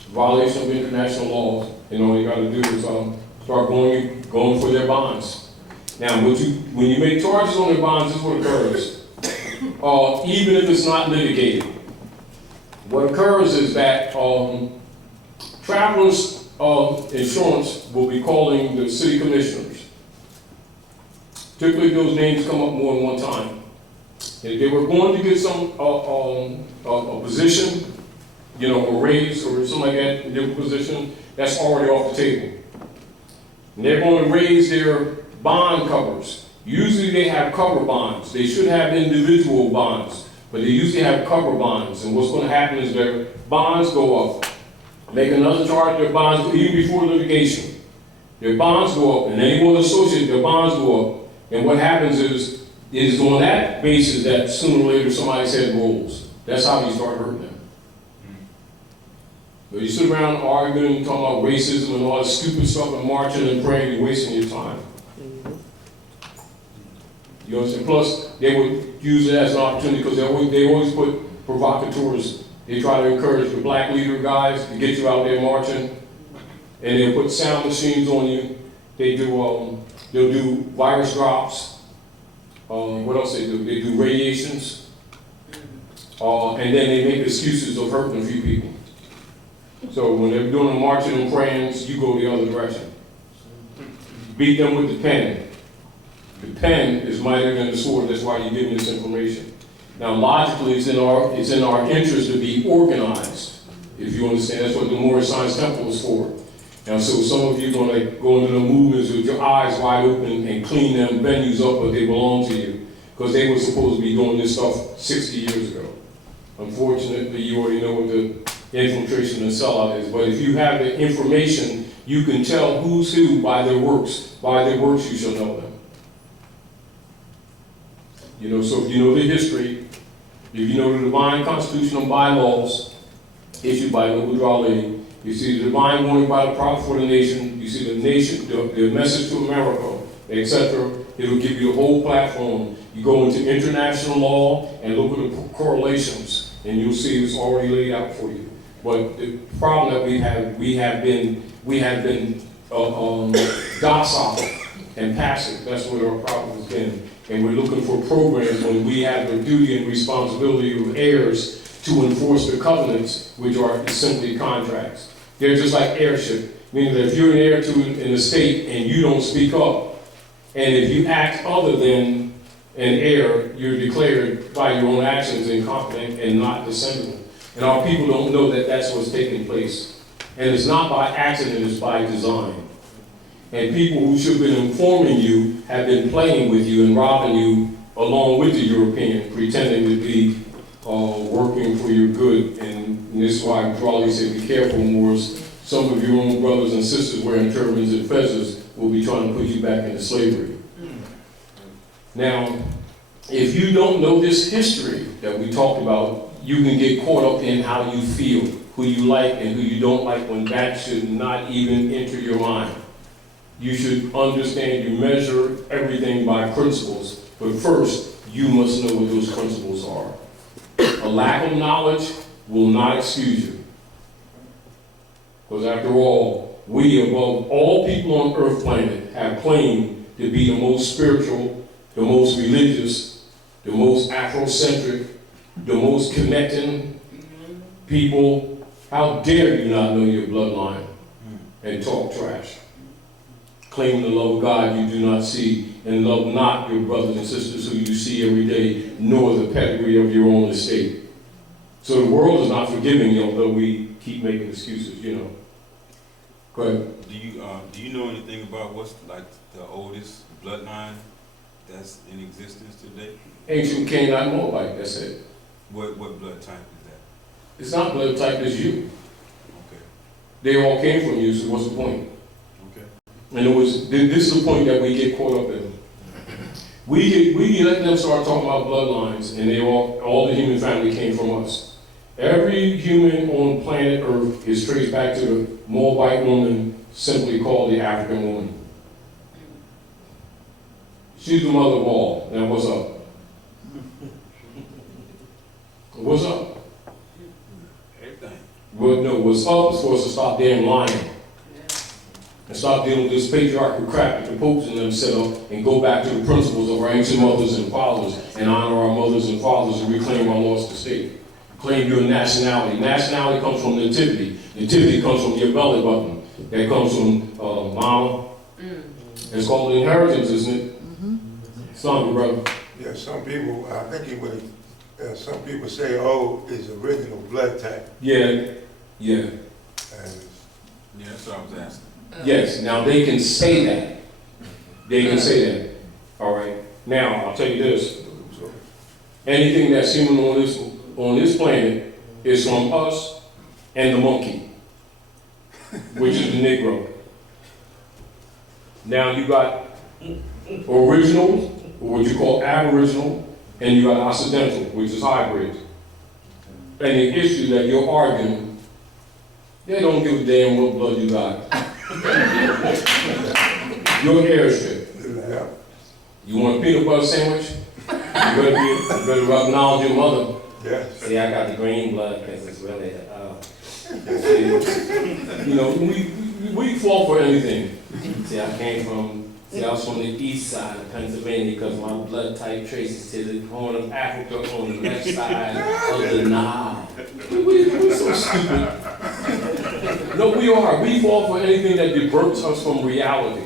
violation of international laws. And all you got to do is start going for their bonds. Now, when you make charges on their bonds, this is what occurs. Even if it's not litigated, what occurs is that travelers' insurance will be calling the city commissioners. Typically, those names come up more than one time. If they were going to get some a position, you know, a raise or something like that in their position, that's already off the table. And they're going to raise their bond covers. Usually they have cover bonds. They should have individual bonds But they usually have cover bonds, and what's gonna happen is their bonds go up. Make another charge, their bonds, even before litigation. Their bonds go up, and anyone associated, their bonds go up. And what happens is, it is on that basis that sooner or later somebody's head rolls. That's how you start hurting them. But you sit around arguing and talking about racism and all that stupid stuff and marching and praying, you're wasting your time. You understand? Plus, they would use it as an opportunity because they always put provocateurs. They try to encourage the black leader guys to get you out there marching, and they'll put sound machines on you. They do, they'll do virus drops. What else they do? They do radiations, and then they make excuses of hurting a few people. So when they're doing the marching and praying, you go the other direction. Beat them with the pen. The pen is mightier than the sword. That's why you're giving this information. Now, logically, it's in our interest to be organized. If you understand, that's what the Moorish Science Temple is for. Now, so some of you are going to go into the movements with your eyes wide open and clean them venues up, but they belong to you because they were supposed to be doing this stuff 60 years ago. Unfortunately, you already know what the infiltration and sellout is. But if you have the information, you can tell who's who by their works. By their works, you shall know them. You know, so if you know the history, if you know the divine constitutional bylaws issued by Luther, you see the divine warning by the prophet for the nation, you see the nation, the message to America, etc. It'll give you the whole platform. You go into international law and look at the correlations, and you'll see it's already laid out for you. But the problem that we have been docile and passive. That's what our problem has been. And we're looking for programs when we have the duty and responsibility of heirs to enforce the covenants, which are simply contracts. They're just like heirship, meaning that if you're an heir to an estate and you don't speak up, and if you act other than an heir, you're declared by your own actions incompetent and not descendable. And our people don't know that that's what's taking place. And it's not by accident, it's by design. And people who should have been informing you have been playing with you and robbing you along with the European, pretending to be working for your good. And this is why Raleigh said, be careful, Moors. Some of your own brothers and sisters wearing turbans and feathers will be trying to put you back into slavery. Now, if you don't know this history that we talked about, you can get caught up in how you feel, who you like and who you don't like, when that should not even enter your mind. You should understand you measure everything by principles, but first, you must know what those principles are. A lack of knowledge will not excuse you. Because after all, we, above all people on earth planet, have claimed to be the most spiritual, the most religious, the most Afrocentric, the most connecting people. How dare you not know your bloodline and talk trash? Claim the love of God you do not see, and love not your brothers and sisters who you see every day, nor the pedigree of your own estate. So the world is not forgiving you, although we keep making excuses, you know. Go ahead. Do you know anything about what's like the oldest bloodline that's in existence today? Ancient Canaanite Moabite, that's it. What blood type is that? It's not blood type, it's you. Okay. They all came from you, so what's the point? Okay. And this is the point that we get caught up in. We let them start talking about bloodlines, and they all the human family came from us. Every human on planet Earth is traced back to the Moabite woman, simply called the African woman. She's the mother of all. Now what's up? What's up? Everything. Well, no, what's up is for us to stop damn lying. And stop dealing with this patriarchal crap that the popes and them set up, and go back to the principles of our ancient mothers and fathers, and honor our mothers and fathers, and reclaim our lost estate. Claim your nationality. Nationality comes from nativity. Nativity comes from your belly button. That comes from mama. It's called inheritance, isn't it? It's not, brother. Yeah, some people, I think it would, some people say, oh, it's original blood type. Yeah. And Yeah, that's what I was asking. Yes, now they can say that. They can say that. All right. Now, I'll tell you this. anything that's human on this planet is from us and the monkey, which is the Negro. Now you got original, or what you call aboriginal, and you got occidental, which is hybrid. And the issue that you're arguing, they don't give a damn what blood you got. Your airship. Yeah. You want a peanut butter sandwich? You better acknowledge your mother. Yes. See, I got the green blood because it's really, You know, we fall for anything. see, I was from the east side of Pennsylvania because my blood type traces to the Horn of Africa on the left side of the Nile. We're so stupid. No, we are. We fall for anything that diverts us from reality.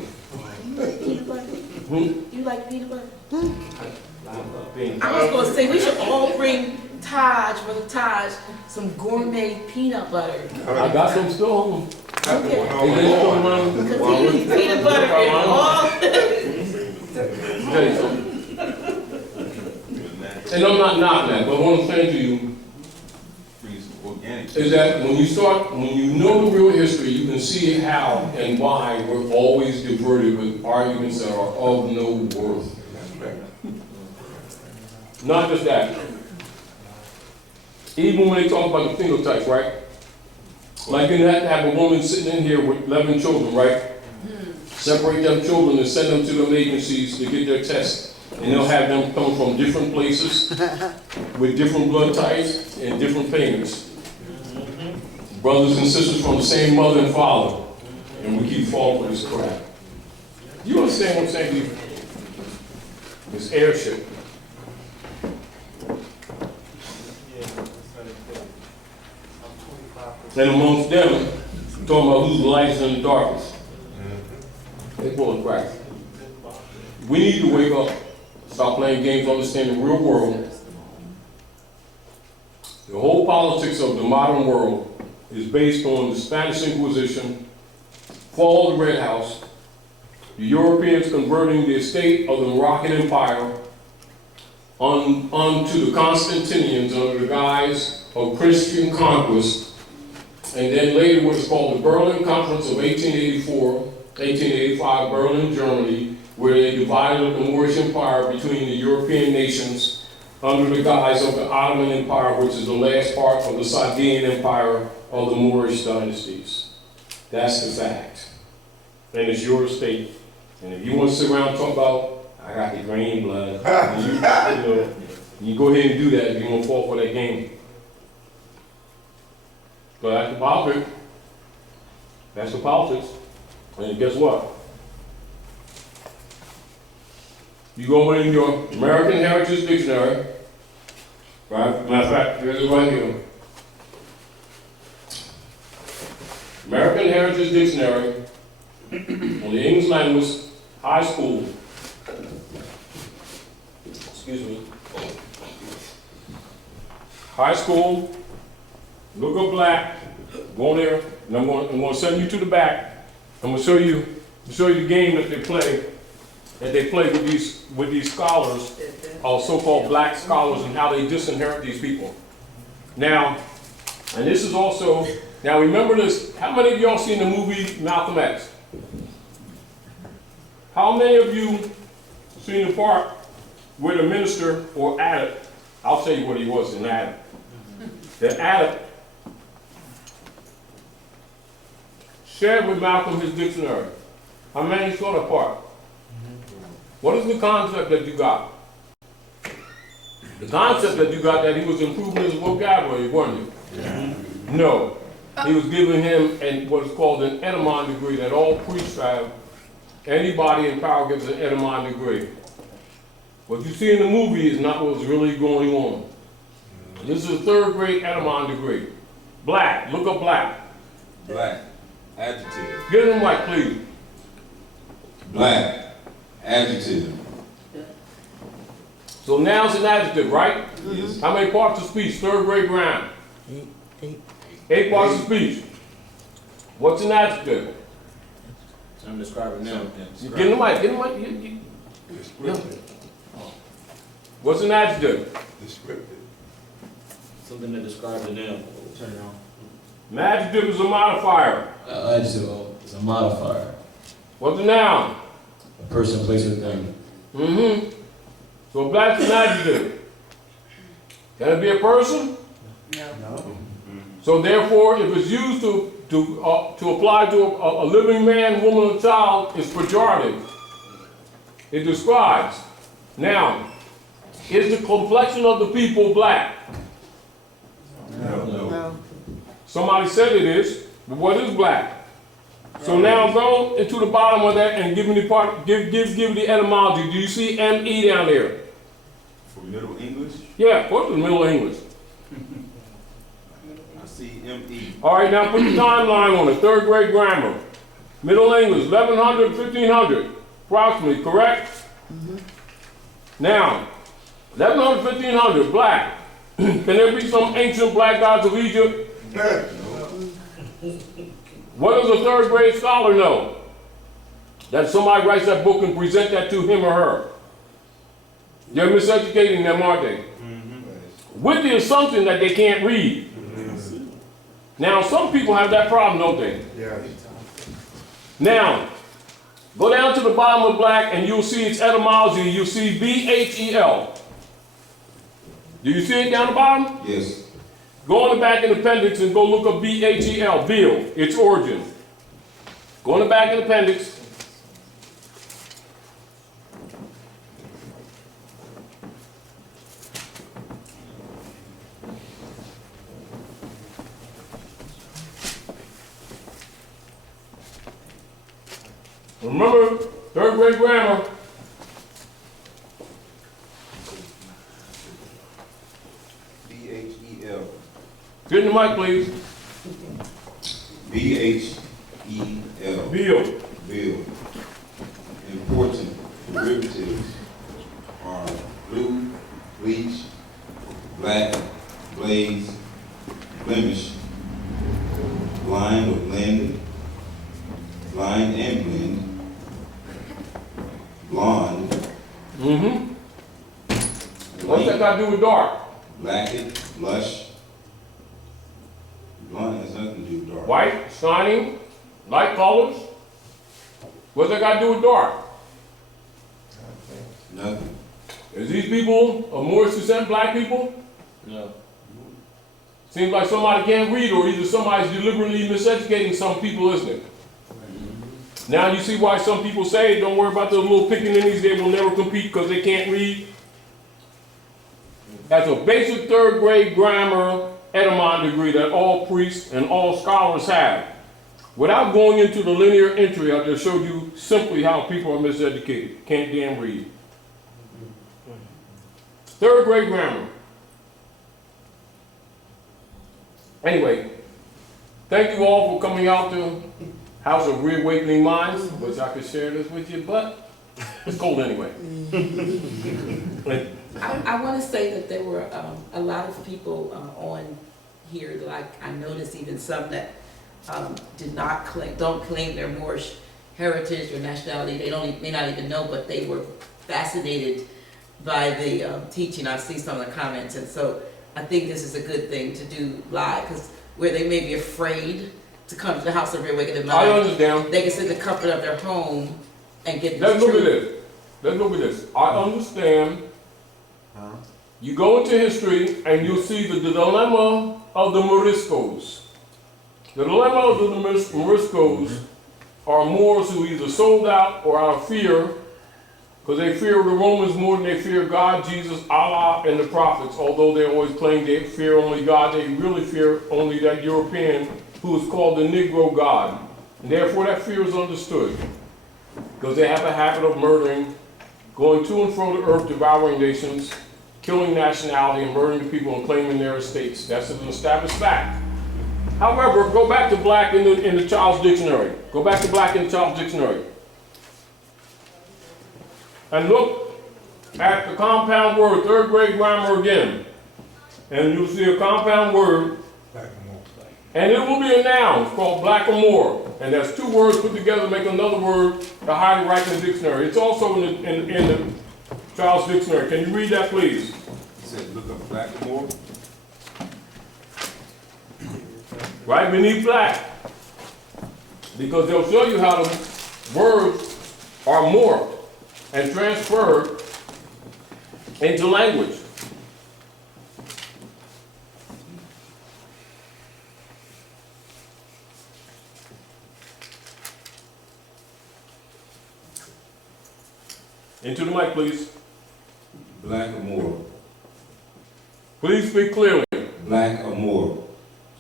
Peanut butter? You like peanut butter? I was gonna say, we should all bring Taj, Brother Taj, some gourmet peanut butter. I got some still home. Okay. Hey, they still around. Because he needs peanut butter in all. Tell you something. And I'm not knocking that, but what I'm saying to you Organic. is that when you know the real history, you can see how and why we're always diverted with arguments that are of no worth. Not just that. Even when they talk about the phenotypes, right? Like in that, have a woman sitting in here with 11 children, right? Separate them children and send them to them agencies to get their tests. And they'll have them come from different places with different blood types and different payments. Brothers and sisters from the same mother and father. And we keep falling for this crap. You understand what I'm saying to you? This airship. And amongst them, talking about who's the lightest and the darkest. They full of crap. We need to wake up, stop playing games, understand the real world. The whole politics of the modern world is based on the Spanish Inquisition, fall of the Red House, the Europeans converting the estate of the Moroccan Empire onto the Constantinians under the guise of Christian conquest. And then later what is called the Berlin Conference of 1885, Berlin, Germany, where they divided the Moorish Empire between the European nations under the guise of the Ottoman Empire, which is the last part of the Sardinian Empire of the Moorish dynasties. That's the fact. And it's your estate. And if you want to sit around and talk about, I got the green blood, you go ahead and do that if you want to fall for that game. But that's the politics. That's the politics. And guess what? You go in your American Heritage Dictionary, right? Matter of fact, here's it right here. American Heritage Dictionary on the English language, high school. Excuse me. High school. Look up black, go in there, and I'm going to send you to the back. I'm going to show you the game that they play with these scholars, so-called black scholars, and how they disinherit these people. Now, and this is also, now remember this, how many of y'all seen the movie Malcolm X? How many of you seen the part where the minister or adept, I'll tell you what he was, an adept. The adept shared with Malcolm his dictionary. How many saw that part? What is the concept that you got? The concept that you got that he was improving his vocabulary, weren't you? No. He was giving him what is called an etymon degree that all priests have. Anybody in power gets an etymon degree. What you see in the movie is not what's really going on. This is a third grade etymon degree. Black, look up black. Black. Adjective. Get them right, please. Black. Adjective. So now it's an adjective, right? Yes. How many parts of speech? Third grade ground. 8 parts of speech. What's an adjective? I'm describing them. Get them right, get them right. What's an adjective? Descriptive. Something that describes a noun. Turn it on. An adjective is a modifier. Adjective is a modifier. What's a noun? A person, place, or thing. Mm-hmm. So black's an adjective. Can it be a person? No. So therefore, if it's used to apply to a living man, woman, or child, it's pejorative. It describes. Now, is the complexion of the people black? No. Somebody said it is, but what is black? So now go into the bottom of that and give me the part. Give the etymology. Do you see M-E down there? For Middle English, Yeah, of course it's Middle English. I see M-E. All right, now put the timeline on it. Third grade grammar. Middle English, 1100, 1500, approximately, correct? Now, 1100, 1500, black. Can there be some ancient black gods of Egypt? What does a third grade scholar know? That somebody writes that book and present that to him or her. They're miseducating them, aren't they? With the assumption that they can't read. Now, some people have that problem, don't they? Yeah. Now, go down to the bottom of black and you'll see its etymology. You'll see B-H-E-L. Do you see it down the bottom? Yes. Go on the back in the appendix and go look up B-H-E-L, Beal, its origin. Go on the back in the appendix. Remember, third grade grammar. B-H-E-L. Get in the mic, please. B-H-E-L. Beal. Bill. Important derivatives are blue, bleach, black, blaze, blemish, blind or blend, blind and blend, blonde, Mm-hmm. What's that got to do with dark? blackened, blush. Blonde has nothing to do with dark. White, shining, light colors. What's that got to do with dark? Nothing. Is these people of Moorish descent, black people? No. Seems like somebody can't read, or either somebody's deliberately miseducating some people, isn't it? Now you see why some people say, don't worry about those little pickaninnies, they will never compete because they can't read. That's a basic third grade grammar etymology degree that all priests and all scholars have. Without going into the linear entry, I just showed you simply how people are miseducated, can't damn read. Third grade grammar. Anyway, thank you all for coming out to House of Reawakening Minds. Wish I could share this with you, but it's cold anyway. I want to say that there were a lot of people on here, like I noticed even some that don't claim their Moorish heritage or nationality. They may not even know, but they were fascinated by the teaching. I see some of the comments, and so I think this is a good thing to do live, because where they may be afraid to come to the House of Reawakening I Minds, understand. they can sit in the comfort of their home and get Let's the look at truth. this. Let's look at this. I understand. You go into history and you'll see the dilemma of the Moriscos. The dilemma of the Moriscos are Moors who either sold out or out of fear, because they fear the Romans more than they fear God, Jesus, Allah, and the prophets. Although they always claim they fear only God, they really fear only that European who is called the Negro God. And therefore that fear is understood, because they have a habit of murdering, going to and fro the earth, devouring nations, killing nationality, and murdering the people and claiming their estates. That's an established fact. However, go back to black in the Child's Dictionary. Go back to black in the Child's Dictionary. And look at the compound word, third grade grammar again. And you'll see a compound word, and it will be a noun. It's called black or more. And that's two words put together to make another word to hide it right in the dictionary. It's also in the Charles Dictionary. Can you read that, please? He said, look up Blackamore. Right beneath black. Because they'll show you how the words are morphed and transferred into language. Into the mic, please. Blackamore. Please speak clearly. Blackamore.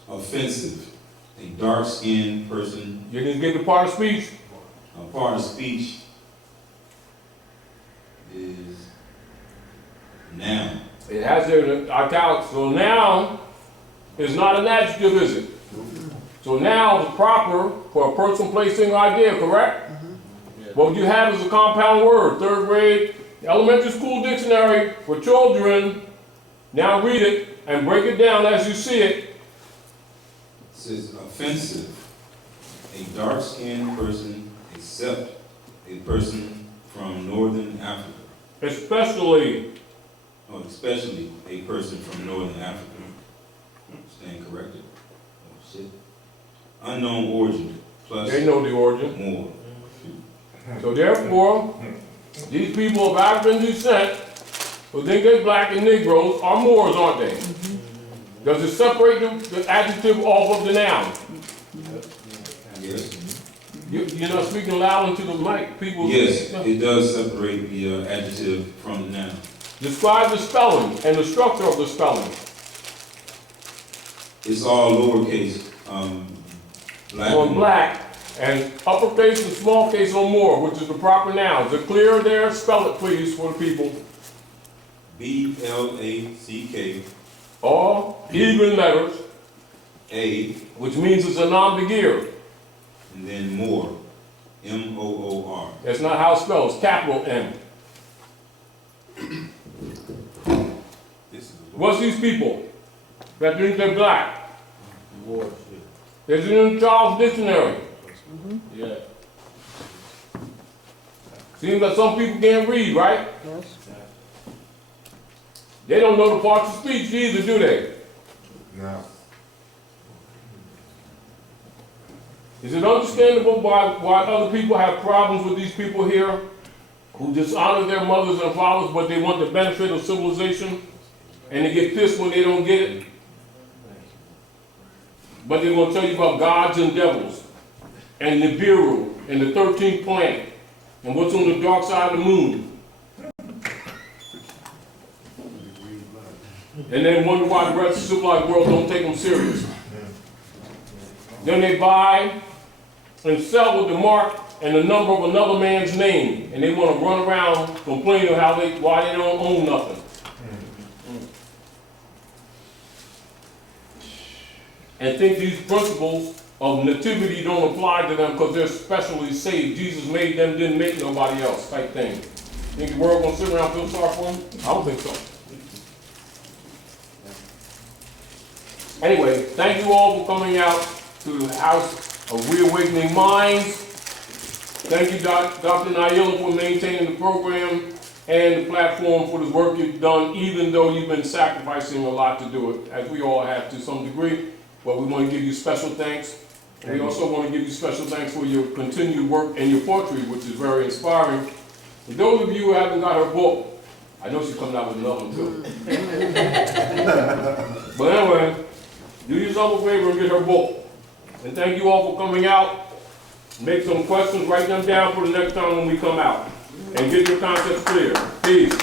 Offensive. A dark-skinned person. You can get the part of speech. A part of speech is noun. It has there in italics. So noun is not an adjective, is it? So noun is proper for a person, place, thing, or idea, correct? What you have is a compound word, third grade, elementary school dictionary for children. Now read it and break it down as you see it. It says offensive. A dark-skinned person except a person from Northern Africa. Especially, Especially a person from Northern Africa. Stand corrected. Oh, shit. Unknown origin plus they know the origin. more. So therefore, these people of African descent who think they're black and Negroes are Moors, aren't they? Does it separate the adjective off of the noun? Yes. You're not speaking loud into the mic. People. Yes, it does separate the adjective from the noun. Describe the spelling and the structure of the spelling. It's all lowercase. Black. On black and uppercase and small case on Moor, which is the proper nouns. Is it clear there? Spell it, please, for the people. B-L-A-C-K. All even letters, A, which means it's a non-begier. and then more. M-O-O-R. That's not how it's spelled. It's capital M. This is What's these people that think they're black? Moorish, It's in Charles Dictionary. yeah. Seems like some people can't read, right? Yes. They don't know the parts of speech either, do they? No. Is it understandable why other people have problems with these people here who dishonor their mothers and fathers, but they want the benefit of civilization, and they get pissed when they don't get it? But they're going to tell you about gods and devils, and Nibiru, and the 13th planet, and what's on the dark side of the moon. And then wonder why the rest of the civilized world don't take them serious. Then they buy and sell with the mark and the number of another man's name, and they want to run around complaining why they don't own nothing. And think these principles of nativity don't apply to them because they're specially saved. Jesus made them, didn't make nobody else type thing. Think the world gonna sit around and feel sorry for them? I don't think so. Anyway, thank you all for coming out to the House of Reawakening Minds. Thank you, Dr. Naila, for maintaining the program and the platform for the work you've done, even though you've been sacrificing a lot to do it, as we all have to some degree. But we want to give you special thanks. And we also want to give you special thanks for your continued work and your poetry, which is very inspiring. For those of you who haven't got her book, I know she's coming out with another one too. But anyway, do yourself a favor and get her book. And thank you all for coming out. Make some questions, write them down for the next time when we come out. And get your concepts clear. Peace.